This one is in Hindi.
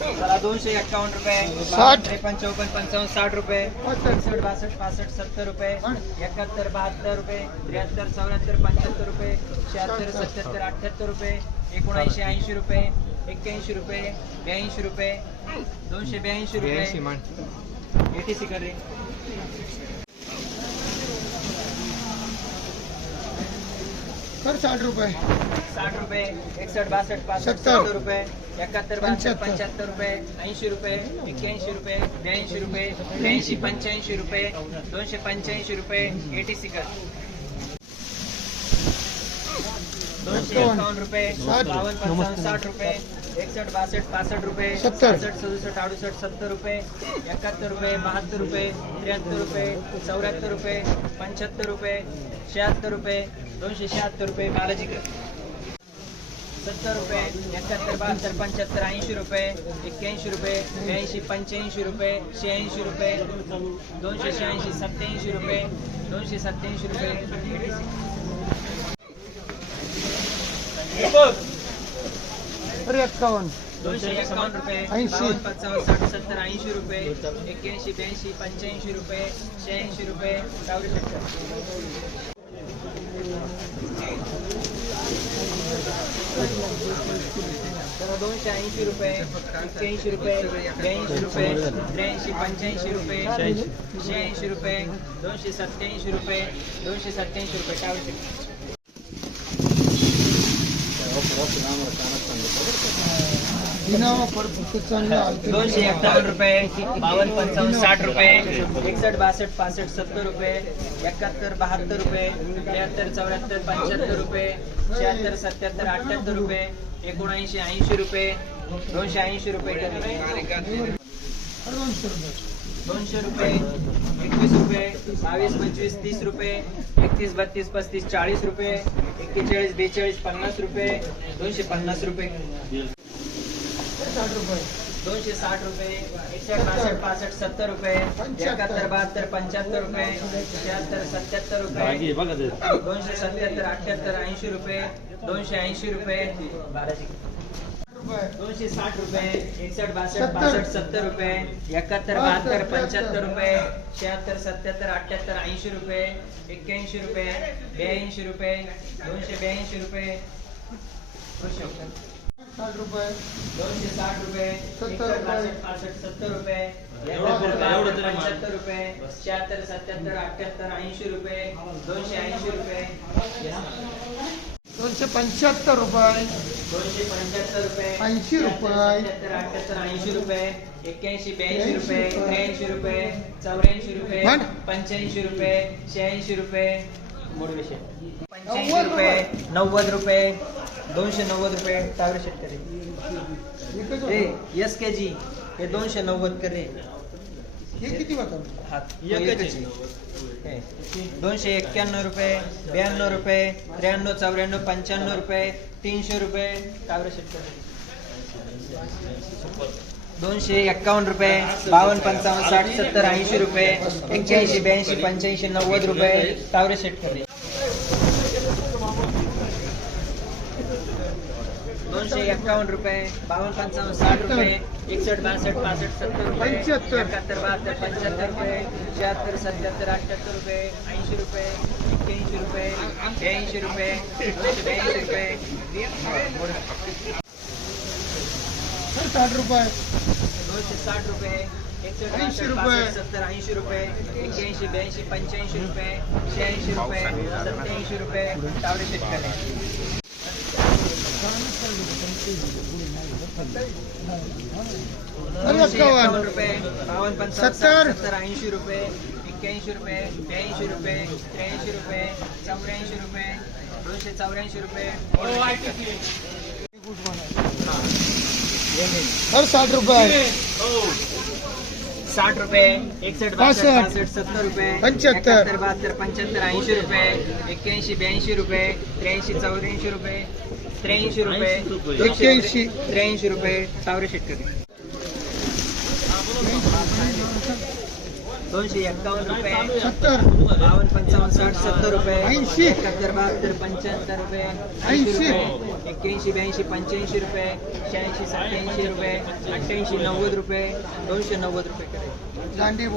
चला दोनशे एक्कावन्न रुपये साठ. त्रेपन्न चौपन्न पंचावन्न साठ रुपये. एकसष्ट बासष्ट पासष्ट सत्तर रुपये. एकाहत्तर बहात्तर रुपये. त्र्याहत्तर चौऱ्याहत्तर पंच्याहत्तर रुपये. शहात्तर सत्याहत्तर अठ्ठ्याहत्तर रुपये. एकोणऐंशी ऐंशी रुपये. एक्क्याऐंशी रुपये. ब्याऐंशी रुपये. दोनशे ब्याऐंशी रुपये. एटी सी कर रे कर साठ रुपए साठ रुपए एकसठ बासठ सत्तर. रुपए रुपये एकाहत्तर बहात्तर पंच्याहत्तर. रुपये ऐंशी रुपये एक्क्याऐंशी रुपये ब्याऐंशी रुपये त्र्याऐंशी पंच्याऐंशी रुपये दोनशे पंच्याऐंशी रुपये एटी सिक्स दोनशे. एकावन्न रुपये साठ. बावन्न पंचावन्न साठ रुपये एकसष्ट बासष्ट पासष्ट रुपये सत्तर. सहासष्ट सदुसष्ट अडुसष्ट सत्तर रुपये एकाहत्तर रुपये बहात्तर रुपये त्र्याहत्तर रुपये चौऱ्याहत्तर रुपये पंच्याहत्तर रुपये शहात्तर रुपये दोनशे शहात्तर रुपये बालाजी कर. सत्तर रुपये एकाहत्तर बहात्तर पंच्याहत्तर ऐंशी रुपये एक्क्याऐंशी रुपये ब्याऐंशी पंच्याऐंशी रुपये शहाऐंशी रुपये दोनशे शहाऐंशी सत्याऐंशी रुपये दोनशे सत्याऐंशी रुपये. एकावन्न रुपये ऐंशी. रुपये एक्क्याऐंशी ब्याऐंशी पंच्याऐंशी रुपये शहाऐंशी रुपये दोनशे ऐंशी रुपये एक्क्याऐंशी रुपये ब्याऐंशी रुपये त्र्याऐंशी पंच्याऐंशी रुपये शहाऐंशी रुपये दोनशे सत्याऐंशी रुपये दोनशे सत्याऐंशी रुपये दोनशे एकावन्न रुपये बावन्न पंचावन्न साठ रुपये एकसष्ट बासष्ट पासष्ट सत्तर रुपये एकाहत्तर बहात्तर रुपये त्र्याहत्तर चौऱ्याहत्तर पंच्याहत्तर रुपये शहात्तर सत्याहत्तर अठ्ठ्याहत्तर रुपये एकोणऐंशी ऐंशी रुपये दोनशे ऐंशी रुपये. दोनशे रुपये. एकवीस रुपये बावीस पंचवीस तीस रुपये एकतीस बत्तीस पस्तीस चाळीस रुपये एक्केचाळीस बेचाळीस पन्नास रुपये दोनशे पन्नास रुपये. साठ रुपये दोनशे साठ रुपये एकसष्ट बासष्ट पासष्ट सत्तर रुपये एकाहत्तर बहात्तर पंच्याहत्तर रुपये शहात्तर सत्याहत्तर रुपये. दोनशे सत्याहत्तर अठ्ठ्याहत्तर ऐंशी रुपये दोनशे ऐंशी रुपये. रुपये दोनशे साठ रुपये एकसष्ट बासष्ट सत्तर. सत्तर रुपये एकाहत्तर बहात्तर पंच्याहत्तर रुपये शहात्तर सत्याहत्तर अठ्ठ्याहत्तर ऐंशी रुपये एक्क्याऐंशी रुपये ब्याऐंशी रुपये दोनशे ब्याऐंशी रुपये साठ रुपये दोनशे साठ रुपये. बासष्ट, पासष्ट सत्तर रुपये बहात्तर, पंच्याहत्तर रुपये शहात्तर सत्याहत्तर अठ्ठ्याहत्तर ऐंशी रुपये दोनशे ऐंशी रुपये दोनशे पंच्याहत्तर रुपये. दोनशे पंच्याहत्तर रुपये. ऐंशी रुपये. ऐंशी रुपये. एक्क्याऐंशी ब्याऐंशी रुपये त्र्याऐंशी रुपये चौऱ्याऐंशी रुपये म्हण. पंच्याऐंशी रुपये शहाऐंशी रुपये मोड विषय. पंच्याऐंशी नव्वद रुपये. नव्वद रुपये दोनशे नव्वद रुपये चावरे शेतकरी. एकच ए होतं. एस के जी हे दोनशे नव्वद कर. हे किती होतं. दोनशे एक्क्याण्णव रुपये ब्याण्णव रुपये त्र्याण्णव चौऱ्याण्णव पंच्याण्णव रुपये तीनशे रुपये दोनशे एक्कावन्न रुपये बावन्न पंचावन्न साठ सत्तर ऐंशी रुपये एक्क्याऐंशी ब्याऐंशी पंच्याऐंशी नव्वद रुपये कावरे शेतकरी. दोनशे एक्कावन्न रुपये बावन्न पंचावन्न साठ रुपये एकसष्ट बासष्ट पासष्ट सत्तर रुपये. एकाहत्तर बहात्तर पंच्याहत्तर रुपये शहात्तर सत्याहत्तर अठ्ठ्याहत्तर रुपये ऐंशी रुपये एक्क्याऐंशी रुपये ब्याऐंशी रुपये दोनशे ब्याऐंशी रुपये. साठ रुपये. दोनशे साठ रुपये ऐंशी रुपये. सत्तर ऐंशी रुपये एक्क्याऐंशी ब्याऐंशी पंच्याऐंशी रुपये शहाऐंशी रुपये सत्याऐंशी रुपये. तावडे शेतकरी अरे दोनशे एक्कावन्न. एकावन्न रुपये बावन्न पंचावन्न सत्तर. सत्तर ऐंशी रुपये एक्क्याऐंशी रुपये ब्याऐंशी रुपये त्र्याऐंशी रुपये चौऱ्याऐंशी रुपये दोनशे चौऱ्याऐंशी रुपये सर साठ रुपये साठ रुपये एकसष्ट बासष्ट सत्तर रुपये पंच्याहत्तर. एकाहत्तर बहात्तर पंच्याहत्तर ऐंशी रुपये एक्क्याऐंशी ब्याऐंशी रुपये त्र्याऐंशी चौऱ्याऐंशी रुपये त्र्याऐंशी रुपये. एक्क्याऐंशी. त्र्याऐंशी रुपये चावरे शेतकरी. दोनशे एक्कावन्न रुपये. सत्तर. बावन्न पंचावन्न साठ सत्तर रुपये. ऐंशी. एकाहत्तर बहात्तर पंच्याहत्तर रुपये. ऐंशी. रुपये. एक्क्याऐंशी ब्याऐंशी पंच्याऐंशी रुपये. शहाऐंशी सत्याऐंशी रुपये. अठ्ठ्याऐंशी नव्वद रुपये. दोनशे नव्वद रुपये